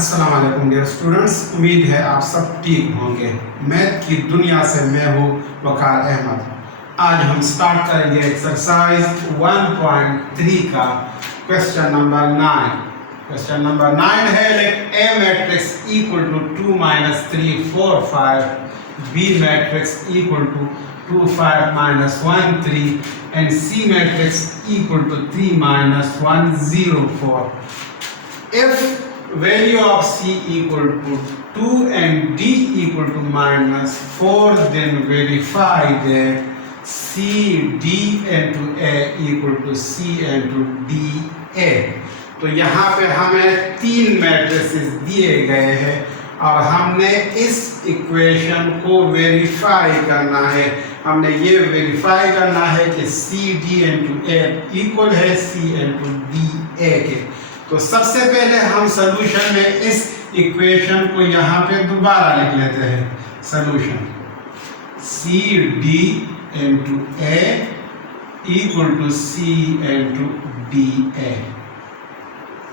अस्सलाम वालेकुम dear students, उम्मीद है आप सब ठीक होंगे। मैथ की दुनिया से मैं हूँ वकार अहमद। आज हम स्टार्ट करेंगे एक्सरसाइज 1.3 का क्वेश्चन नंबर 9। क्वेश्चन नंबर 9 है let A matrix equal to 2 - 3 4 5, B matrix equal to 2 5 - 1 3 and C matrix equal to 3 - 1 0 4. If value of C equal to 2 and D equal to -4, then verify that C D into A equal to C into D A. तो यहाँ पे हमें तीन matrices दिए गए हैं और हमने इस इक्वेशन को वेरीफाई करना है। हमने ये वेरीफाई करना है कि सी डी इंटू ए इक्वल है सी इंटू डी ए के। तो सबसे पहले हम सॉल्यूशन में इस इक्वेशन को यहाँ पे दोबारा लिख लेते हैं। Solution C D into A equal to C into D A.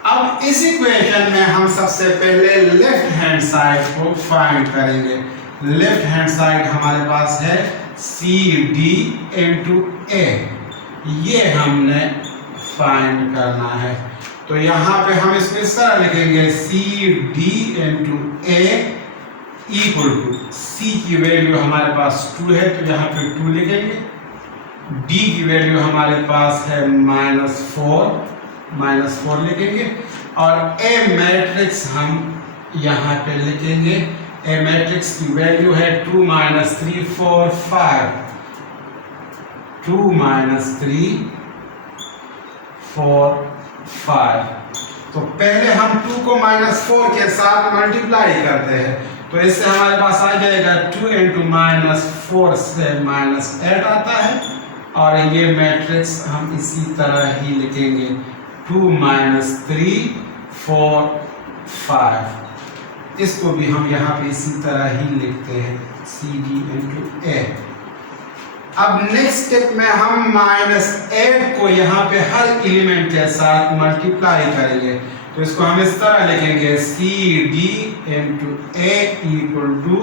अब इस इक्वेशन में हम सबसे पहले लेफ्ट हैंड साइड को फाइंड करेंगे। लेफ्ट हैंड साइड हमारे पास है सी डी इंटू ए, ये हमने फाइंड करना है। तो यहाँ पे हम इसको इस तरह लिखेंगे C D into A equal to C की वैल्यू हमारे पास 2 है तो यहाँ पे 2 लिखेंगे। डी की वैल्यू हमारे पास है -4 लिखेंगे और ए मैट्रिक्स हम यहाँ पे लिखेंगे। ए मैट्रिक्स की वैल्यू है 2 - 3 4 5, 2 - 3 4 5। तो पहले हम 2 को -4 के साथ मल्टीप्लाई करते हैं तो इससे हमारे पास आ जाएगा 2 × -4 से -8 आता है और ये मैट्रिक्स हम इसी तरह ही लिखेंगे 2 - 3 4 5। इसको भी हम यहाँ पे इसी तरह ही लिखते हैं सी डी इंटू ए। अब नेक्स्ट स्टेप में हम -8 को यहाँ पे हर एलिमेंट के साथ मल्टीप्लाई करेंगे तो इसको हम इस तरह लिखेंगे C D into A equal to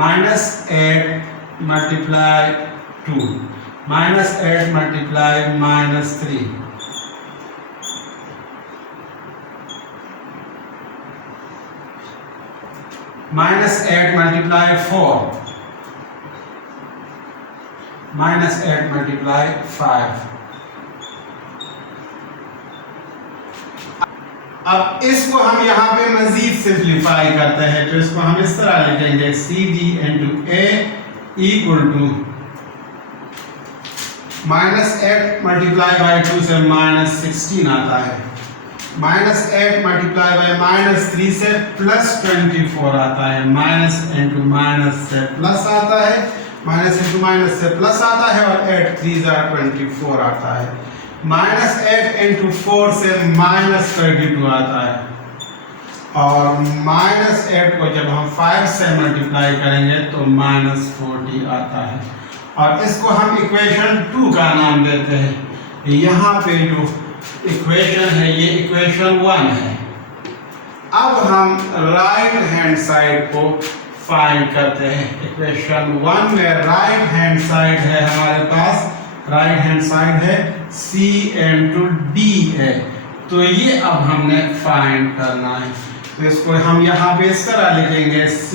-8 multiply 2, -8 multiply -3, -8 multiply 4, -8 multiply 5। अब इसको हम यहाँ पे मजीद सिंप्लीफाई करते हैं तो इसको हम इस तरह लिखेंगे C D into A equal to -8 multiply by 2 से -16 आता है, -8 मल्टीप्लाई बाई -3 से +24 आता है, माइनस इंटू माइनस से प्लस आता है, माइनस इंटू माइनस से प्लस आता है और 8 3 24 आता है, -8 इंटू 4 से -32 आता है और -8 को जब हम 5 से मल्टीप्लाई करेंगे तो -40 आता है और इसको हम इक्वेशन 2 का नाम देते हैं। यहाँ पे जो इक्वेशन है ये इक्वेशन 1 है। अब हम राइट हैंड साइड को फाइंड करते हैं। इक्वेशन 1 में राइट हैंड साइड है हमारे पास, राइट हैंड साइड है C इंटू डी है तो ये अब हमने फाइंड करना है। तो इसको हम यहाँ पे इस तरह लिखेंगे C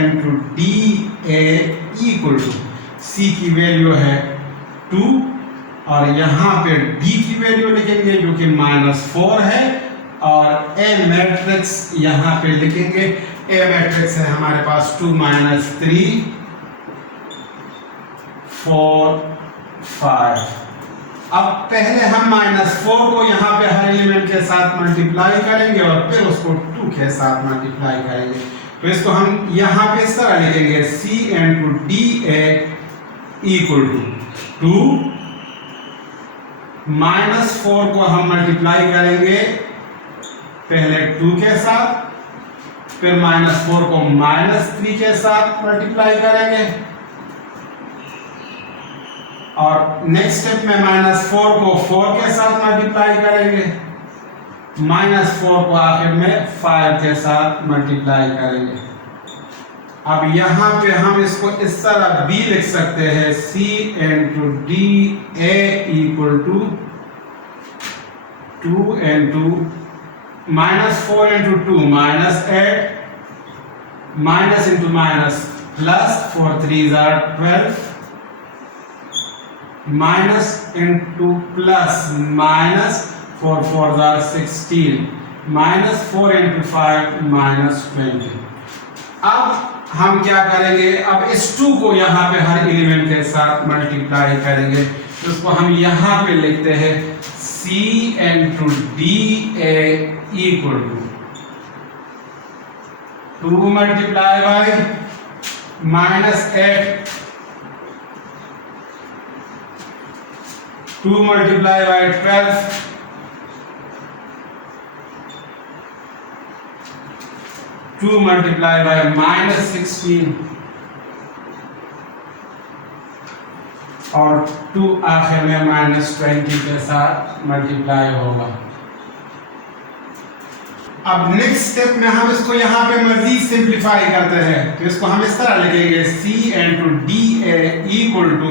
into D A equal to C की वैल्यू है 2 और यहाँ पे D की वैल्यू लिखेंगे जो कि -4 है और ए मैट्रिक्स यहाँ पे लिखेंगे। ए मैट्रिक्स है हमारे पास 2 - 3 4 5। अब पहले हम -4 को यहाँ पे हर एलिमेंट के साथ मल्टीप्लाई करेंगे और फिर उसको 2 के साथ मल्टीप्लाई करेंगे तो इसको हम यहाँ पे इस तरह लिखेंगे C into D A equal to 2 -4 को हम मल्टीप्लाई करेंगे पहले 2 के साथ, फिर -4 को -3 के साथ मल्टीप्लाई करेंगे और नेक्स्ट स्टेप में -4 को 4 के साथ मल्टीप्लाई करेंगे -4 को आखिर में 5 के साथ मल्टीप्लाई करेंगे। अब यहाँ पे हम इसको इस तरह भी लिख सकते हैं, C into DA equal to 2 into -4 into 2 -8, minus into minus plus, 4 3s are 12, minus into plus minus, 4 4s are 16, minus 4 into 5 minus 20। अब हम क्या करेंगे, अब इस 2 को यहाँ पे हर एलिमेंट के साथ मल्टीप्लाई करेंगे, तो उसको हम यहाँ पे लिखते हैं C into DA equal to 2 multiply by -8, 2 multiply by 12, 2 multiply by -16 और 2 आखिर में -20 के साथ मल्टीप्लाई होगा। अब नेक्स्ट स्टेप में हम इसको यहाँ पे मजीद सिंप्लीफाई करते हैं, तो इसको हम इस तरह लिखेंगे C into DA equal to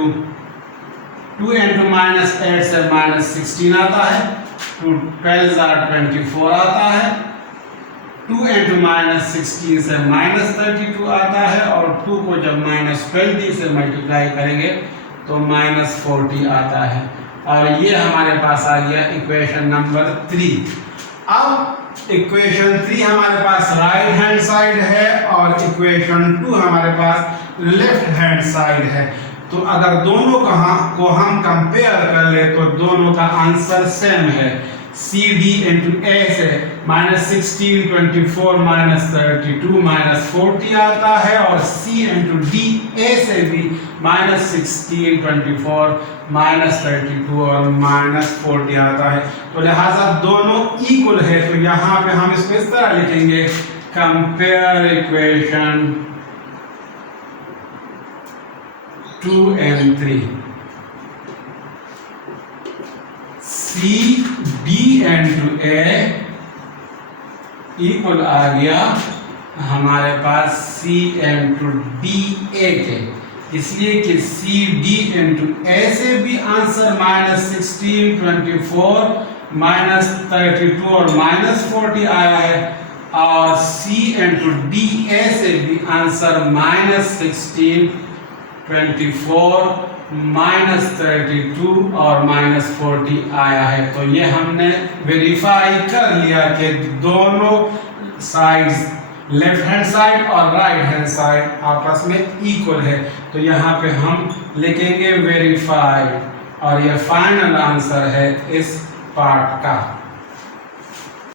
2 into -8 से -16 आता है, 2 12s are 24 आता है, 2 into -16 से -32 आता है, और 2 को जब -20 से मल्टीप्लाई करेंगे तो -40 आता है, और ये हमारे पास आ गया इक्वेशन नंबर 3। अब इक्वेशन 3 हमारे पास राइट हैंड साइड है और इक्वेशन 2 हमारे पास लेफ्ट हैंड साइड है। तो अगर दोनों को हम कंपेयर कर ले तो दोनों का आंसर सेम है। CD into A से -16 24 -32 -40 आता है, और C into D A से भी -16 24 -32 और -40 आता है। तो लिहाजा दोनों इक्वल है, तो यहाँ पे हम इसको इस तरह लिखेंगे, compare equation 2 and 3। C D into A equal आ गया हमारे पास C into D A के, इसलिए कि C D into A से भी आंसर -16 24 -32 और -40 आया है, और C into D A से भी आंसर -16 24 -32 और -40 आया है। तो ये हमने वेरीफाई कर लिया कि दोनों साइड्स, लेफ्ट हैंड साइड और राइट हैंड साइड आपस में इक्वल है। तो यहाँ पे हम लिखेंगे वेरीफाइड, और ये फाइनल आंसर है इस पार्ट का।